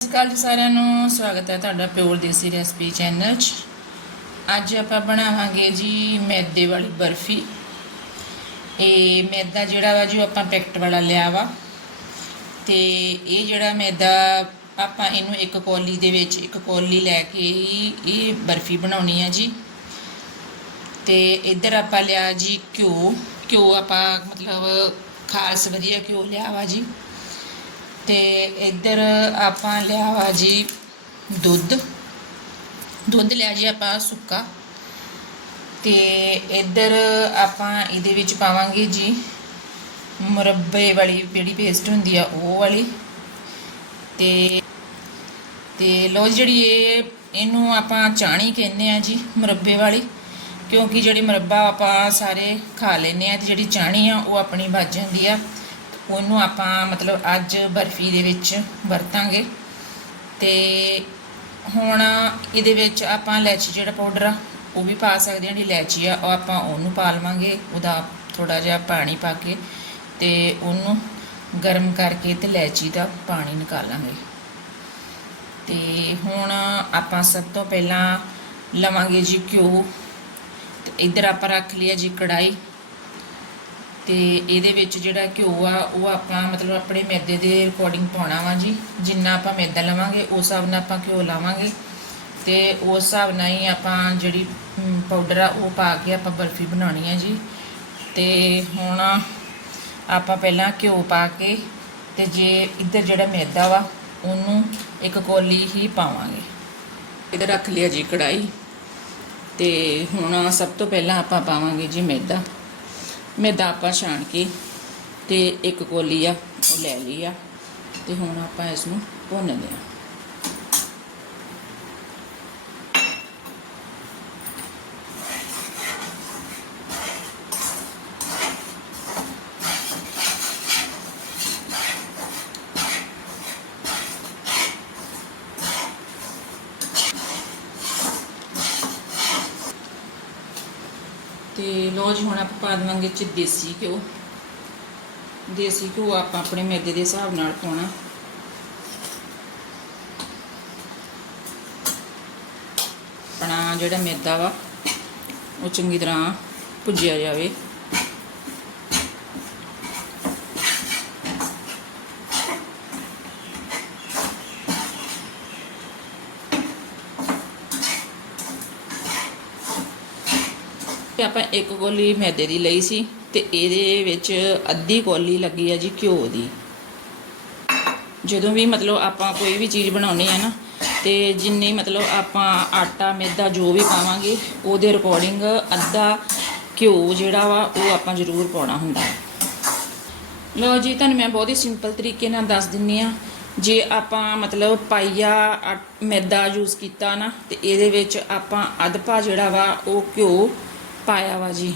ਸਤਿ ਸ਼੍ਰੀ ਅਕਾਲ ਜੀ ਸਾਰਿਆਂ ਨੂੰ ਸਵਾਗਤ ਹੈ ਤੁਹਾਡਾ ਪਿਓਰ ਦੇਸੀ ਰੈਸਪੀ ਚੈਨਲ 'ਚ। ਅੱਜ ਆਪਾਂ ਬਣਾਵਾਂਗੇ ਜੀ ਮੈਦੇ ਵਾਲੀ ਬਰਫੀ। ਇਹ ਮੈਦਾ ਜਿਹੜਾ ਵਾ ਜੋ ਆਪਾਂ ਪੈਕਟ ਵਾਲਾ ਲਿਆ ਵਾ। ਤੇ ਇਹ ਜਿਹੜਾ ਮੈਦਾ ਆਪਾਂ ਇਹਨੂੰ ਇੱਕ ਕੌਲੀ ਦੇ ਵਿੱਚ ਇੱਕ ਕੌਲੀ ਲੈ ਕੇ ਇਹ ਬਰਫੀ ਬਣਾਉਣੀ ਆ ਜੀ। ਤੇ ਇੱਧਰ ਆਪਾਂ ਲਿਆ ਜੀ ਘਿਓ। ਘਿਓ ਆਪਾਂ ਮਤਲਬ ਖਾਸ ਵਧੀਆ ਘਿਓ ਲਿਆ ਵਾ ਜੀ। ਤੇ ਇੱਧਰ ਆਪਾਂ ਲਿਆ ਵਾ ਜੀ ਦੁੱਧ। ਦੁੱਧ ਲਿਆ ਜੀ ਆਪਾਂ ਸੁੱਕਾ। ਤੇ ਇੱਧਰ ਆਪਾਂ ਇਹਦੇ ਵਿੱਚ ਪਾਵਾਂਗੇ ਜੀ ਮੁਰੱਬੇ ਵਾਲੀ ਜਿਹੜੀ ਪੇਸਟ ਹੁੰਦੀ ਆ ਉਹ ਵਾਲੀ। ਤੇ ਤੇ ਲੋ ਜਿਹੜੀ ਇਹ, ਇਹਨੂੰ ਆਪਾਂ ਚਾਣੀ ਕਹਿੰਦੇ ਆ ਜੀ ਮੁਰੱਬੇ ਵਾਲੀ। ਕਿਉਂਕਿ ਜਿਹੜੀ ਮੁਰੱਬਾ ਆਪਾਂ ਸਾਰੇ ਖਾ ਲੈਨੇ ਆ ਤੇ ਜਿਹੜੀ ਚਾਣੀ ਆ ਉਹ ਆਪਣੀ ਬਚ ਜਾਂਦੀ ਆ। ਉਹਨੂੰ ਆਪਾਂ ਮਤਲਬ ਅੱਜ ਬਰਫੀ ਦੇ ਵਿੱਚ ਵਰਤਾਂਗੇ। ਤੇ ਹੁਣ ਇਹਦੇ ਵਿੱਚ ਆਪਾਂ ਇਲਾਇਚੀ ਜਿਹੜਾ ਪਾਊਡਰ ਆ, ਉਹ ਵੀ ਪਾ ਸਕਦੇ ਹਾਂ। ਜਿਹੜੀ ਇਲਾਇਚੀ ਆ, ਉਹ ਆਪਾਂ ਉਹਨੂੰ ਪਾ ਲਵਾਂਗੇ। ਉਹਦਾ ਥੋੜਾ ਜਿਹਾ ਪਾਣੀ ਪਾ ਕੇ ਤੇ ਉਹਨੂੰ ਗਰਮ ਕਰਕੇ ਤੇ ਇਲਾਇਚੀ ਦਾ ਪਾਣੀ ਨਿਕਾਲਾਂਗੇ। ਤੇ ਹੁਣ ਆਪਾਂ ਸਭ ਤੋਂ ਪਹਿਲਾਂ ਲਵਾਂਗੇ ਜੀ ਘਿਓ। ਤੇ ਇੱਧਰ ਆਪਾਂ ਰੱਖ ਲਿਆ ਜੀ ਕੜਾਈ ਤੇ ਇਹਦੇ ਵਿੱਚ ਜਿਹੜਾ ਘਿਓ ਆ, ਉਹ ਆਪਾਂ ਮਤਲਬ ਆਪਣੇ ਮੈਦੇ ਦੇ ਅਕੋਰਡਿੰਗ ਪਾਉਣਾ ਵਾ ਜੀ। ਜਿੰਨਾ ਆਪਾਂ ਮੈਦਾ ਲਵਾਂਗੇ, ਉਸ ਹਿਸਾਬ ਨਾਲ ਆਪਾਂ ਘਿਓ ਲਾਵਾਂਗੇ। ਤੇ ਉਸ ਹਿਸਾਬ ਨਾਲ ਹੀ ਆਪਾਂ ਜਿਹੜੀ ਪਾਊਡਰ ਆ, ਉਹ ਪਾ ਕੇ ਆਪਾਂ ਬਰਫੀ ਬਣਾਉਣੀ ਹੈ ਜੀ। ਤੇ ਹੁਣ ਆਪਾਂ ਪਹਿਲਾਂ ਘਿਓ ਪਾ ਕੇ, ਤੇ ਜੇ ਇੱਧਰ ਜਿਹੜਾ ਮੈਦਾ ਵਾ, ਉਹਨੂੰ ਇੱਕ ਕੋਲੀ ਹੀ ਪਾਵਾਂਗੇ। ਇੱਧਰ ਰੱਖ ਲਿਆ ਜੀ ਕੜਾਈ ਤੇ ਹੁਣ ਸਭ ਤੋਂ ਪਹਿਲਾਂ ਆਪਾਂ ਪਾਵਾਂਗੇ ਜੀ ਮੈਦਾ। ਮੈਦਾ ਆਪਾਂ ਛਾਣ ਕੇ ਤੇ ਇੱਕ ਕੋਲੀ ਆ, ਉਹ ਲੈ ਲਈ ਆ, ਤੇ ਹੁਣ ਆਪਾਂ ਇਸ ਨੂੰ ਭੁੰਨਦੇ ਆ ਤੇ ਲੋ ਜੀ, ਹੁਣ ਆਪਾਂ ਪਾ ਦੇਵਾਂਗੇ ਚ ਦੇਸੀ ਘਿਓ। ਦੇਸੀ ਘਿਓ ਆਪਾਂ ਆਪਣੇ ਮੈਦੇ ਦੇ ਹਿਸਾਬ ਨਾਲ ਪਾਉਣਾ। ਆਪਣਾ ਜਿਹੜਾ ਮੈਦਾ ਵਾ, ਉਹ ਚੰਗੀ ਤਰ੍ਹਾਂ ਭੁੱਜਿਆ ਜਾਵੇ। ਆਪਾਂ ਇੱਕ ਕੋਲੀ ਮੈਦੇ ਦੀ ਲਈ ਸੀ ਤੇ ਇਹਦੇ ਵਿੱਚ ਅੱਧੀ ਕੋਲੀ ਲੱਗੀ ਆ ਜੀ ਘਿਓ ਦੀ। ਜਦੋਂ ਵੀ ਮਤਲਬ ਆਪਾਂ ਕੋਈ ਵੀ ਚੀਜ਼ ਬਣਾਉਣੀ ਆ ਨਾ, ਤੇ ਜਿੰਨੀ ਮਤਲਬ ਆਪਾਂ ਆਟਾ, ਮੈਦਾ ਜੋ ਵੀ ਪਾਵਾਂਗੇ, ਉਹਦੇ ਅਕੋਰਡਿੰਗ ਅੱਧਾ ਘਿਓ ਜਿਹੜਾ ਵਾ, ਉਹ ਆਪਾਂ ਜ਼ਰੂਰ ਪਾਉਣਾ ਹੁੰਦਾ। ਹੈ ਲਓ ਜੀ, ਤੁਹਾਨੂੰ ਮੈਂ ਬਹੁਤ ਹੀ ਸਿੰਪਲ ਤਰੀਕੇ ਨਾਲ ਦੱਸ ਦਿੰਨੀ ਆ। ਜੇ ਆਪਾਂ ਮਤਲਬ ਪਾਈਆ ਆਟ- ਮੈਦਾ ਯੂਜ਼ ਕੀਤਾ ਨਾ, ਤੇ ਇਹਦੇ ਵਿੱਚ ਆਪਾਂ ਅੱਧ ਜਿਹੜਾ ਵਾ, ਉਹ ਘਿਓ ਪਾਇਆ ਵਾ ਜੀ।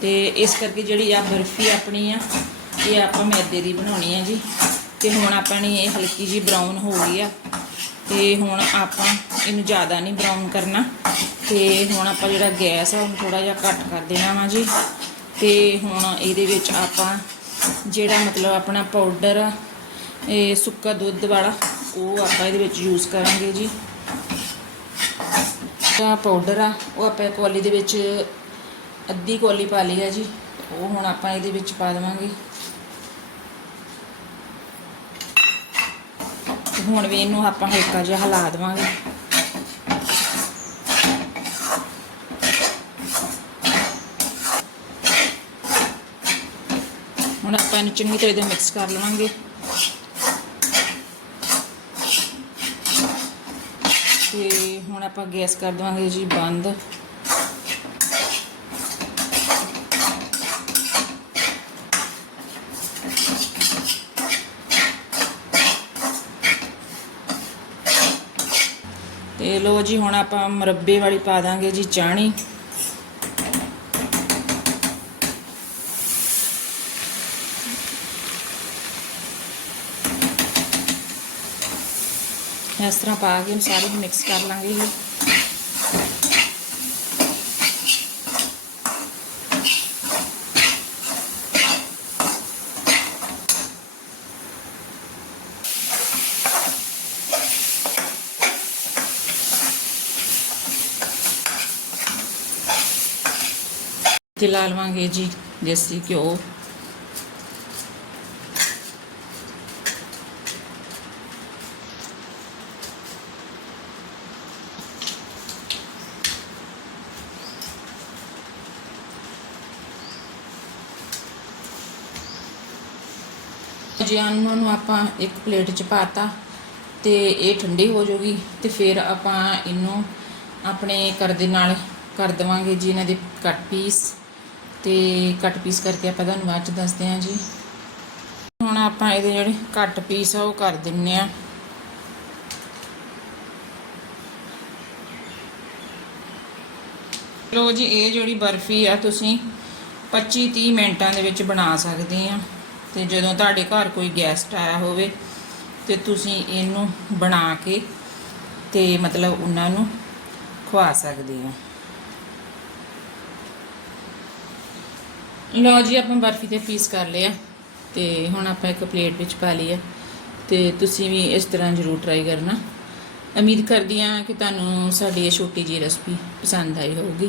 ਤੇ ਇਸ ਕਰਕੇ ਜਿਹੜੀ ਆ ਬਰਫੀ ਆਪਣੀ ਆ, ਇਹ ਆਪਾਂ ਮੈਦੇ ਦੀ ਬਣਾਉਣੀ ਆ ਜੀ। ਤੇ ਹੁਣ ਆਪਾਂ ਆਪਣੀ ਇਹ ਹਲਕੀ ਜੀ ਬਰਾਊਨ ਹੋ ਗਈ ਆ। ਤੇ ਹੁਣ ਆਪਾਂ ਇਹਨੂੰ ਜ਼ਿਆਦਾ ਨਹੀਂ ਬਰਾਊਨ ਕਰਨਾ। ਤੇ ਹੁਣ ਆਪਾਂ ਜਿਹੜਾ ਗੈਸ ਆ, ਉਹਨੂੰ ਥੋੜਾ ਜਿਹਾ ਘੱਟ ਕਰ ਦੇਣਾ ਵਾ ਜੀ। ਤੇ ਹੁਣ ਇਹਦੇ ਵਿੱਚ ਆਪਾਂ ਜਿਹੜਾ ਮਤਲਬ ਆਪਣਾ ਪਾਊਡਰ ਆ, ਇਹ ਸੁੱਕਾ ਦੁੱਧ ਵਾਲਾ, ਉਹ ਆਪਾਂ ਇਹਦੇ ਵਿੱਚ ਯੂਜ਼ ਕਰਾਂਗੇ ਜੀ। ਜਿਹੜਾ ਪਾਊਡਰ ਆ, ਉਹ ਆਪਾਂ ਕੋਲੀ ਦੇ ਵਿੱਚ ਅੱਧੀ ਕੋਲੀ ਪਾ ਲਈ ਆ ਜੀ। ਉਹ ਹੁਣ ਆਪਾਂ ਇਹਦੇ ਵਿੱਚ ਪਾ ਦੇਵਾਂਗੇ। ਹੁਣ ਵੀ ਇਹਨੂੰ ਆਪਾਂ ਹਲਕਾ ਜਿਹਾ ਹਿਲਾ ਦੇਵਾਂਗੇ। ਹੁਣ ਆਪਾਂ ਇਹਨੂੰ ਚੰਗੀ ਤਰ੍ਹਾਂ ਦੇ ਮਿਕਸ ਕਰ ਲਵਾਂਗੇ। ਤੇ ਹੁਣ ਆਪਾਂ ਗੈਸ ਕਰ ਦਵਾਂਗੇ ਜੀ ਬੰਦ। ਤੇ ਲੋ ਜੀ ਹੁਣ ਆਪਾਂ ਮੁਰੱਬੇ ਵਾਲੀ ਪਾ ਦਾਂਗੇ ਜੀ ਚਾਣੀ। इस तरह पा के सारे मिक्स कर लेंगे ये ला लवेंगे जी देसी घ्यो ਜਿਆਨ ਨੂੰ ਆਪਾਂ ਇੱਕ ਪਲੇਟ ਚ ਪਾਤਾ ਤੇ ਇਹ ਠੰਡੀ ਹੋ ਜਾਊਗੀ ਤੇ ਫਿਰ ਆਪਾਂ ਇਹਨੂੰ ਆਪਣੇ ਕਰਦੇ ਨਾਲ ਕਰ ਦੇਵਾਂਗੇ ਜੀ ਇਹਨਾਂ ਦੇ ਕੱਟ ਪੀਸ ਤੇ ਕੱਟ ਪੀਸ ਕਰਕੇ ਆਪਾਂ ਤੁਹਾਨੂੰ ਬਾਅਦ ਚ ਦੱਸਦੇ ਹਾਂ ਜੀ। ਹੁਣ ਆਪਾਂ ਇਹਦੇ ਜਿਹੜੇ ਕੱਟ ਪੀਸ ਆ ਉਹ ਕਰ ਦਿੰਨੇ ਆ। ਲੋ ਜੀ, ਇਹ ਜਿਹੜੀ ਬਰਫੀ ਆ ਤੁਸੀਂ 25 30 ਮਿੰਟਾਂ ਦੇ ਵਿੱਚ ਬਣਾ ਸਕਦੇ ਆ। ਤੇ ਜਦੋਂ ਤੁਹਾਡੇ ਘਰ ਕੋਈ ਗੈਸਟ ਆਇਆ ਹੋਵੇ ਤੇ ਤੁਸੀਂ ਇਹਨੂੰ ਬਣਾ ਕੇ ਤੇ ਮਤਲਬ ਉਹਨਾਂ ਨੂੰ ਖਵਾ ਸਕਦੇ ਹੋ। ਲਓ ਜੀ, ਆਪਾਂ ਬਰਫੀ ਦੇ ਪੀਸ ਕਰ ਲਿਆ ਤੇ ਹੁਣ ਆਪਾਂ ਇੱਕ ਪਲੇਟ ਵਿੱਚ ਪਾ ਲਈ ਆ ਤੇ ਤੁਸੀਂ ਵੀ ਇਸ ਤਰ੍ਹਾਂ ਜ਼ਰੂਰ ਟਰਾਈ ਕਰਨਾ। ਉਮੀਦ ਕਰਦੀ ਹਾਂ ਕਿ ਤੁਹਾਨੂੰ ਸਾਡੀ ਇਹ ਛੋਟੀ ਜਿਹੀ ਰੈਸਪੀ ਪਸੰਦ ਆਈ ਹੋਊਗੀ।